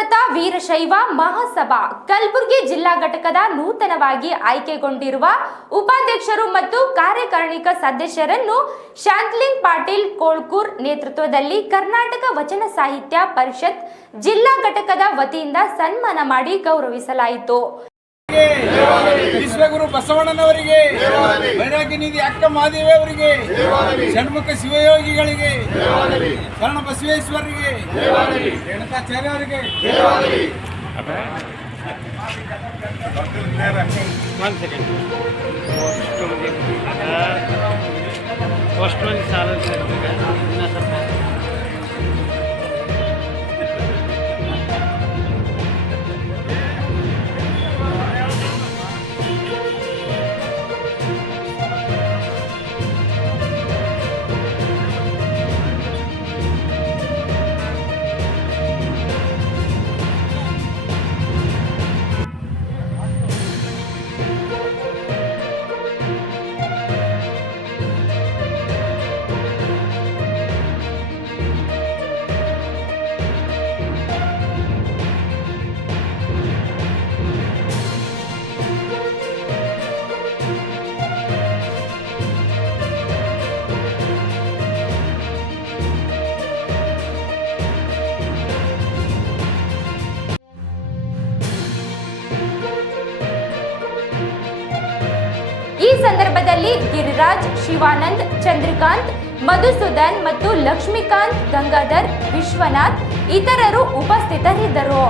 ಭಾರತ ವೀರಶೈವ ಮಹಾಸಭಾ ಕಲಬುರಗಿ ಜಿಲ್ಲಾ ಘಟಕದ ನೂತನವಾಗಿ ಆಯ್ಕೆಗೊಂಡಿರುವ ಉಪಾಧ್ಯಕ್ಷರು ಮತ್ತು ಕಾರ್ಯಕಾರಿಣಿ ಸದಸ್ಯರನ್ನು ಶಾಂತಲಿಂಗ್ ಪಾಟೀಲ್ ಕೋಳ್ಕೂರ್ ನೇತೃತ್ವದಲ್ಲಿ ಕರ್ನಾಟಕ ವಚನ ಸಾಹಿತ್ಯ ಪರಿಷತ್ ಜಿಲ್ಲಾ ಘಟಕದ ವತಿಯಿಂದ ಸನ್ಮಾನ ಮಾಡಿ ಗೌರವಿಸಲಾಯಿತು. ವಿಶ್ವಗುರು ಬಸವಣ್ಣನವರಿಗೆ, ವೈರಾಗ್ಯ ನಿಧಿ ಅಕ್ಕ ಮಾದೇವಿ ಅವರಿಗೆ, ಷಣ್ಮುಖ ಶಿವಯೋಗಿಗಳಿಗೆ, ಶರಣ ಬಸವೇಶ್ವರರಿಗೆ, ರೇಣುಕಾಚಾರ್ಯ ಅವರಿಗೆ, ಈ ಸಂದರ್ಭದಲ್ಲಿ ಗಿರಿರಾಜ್, ಶಿವಾನಂದ್, ಚಂದ್ರಕಾಂತ್, ಮಧುಸೂದನ್ ಮತ್ತು ಲಕ್ಷ್ಮೀಕಾಂತ್, ಗಂಗಾಧರ್, ವಿಶ್ವನಾಥ್ ಇತರರು ಉಪಸ್ಥಿತರಿದ್ದರು.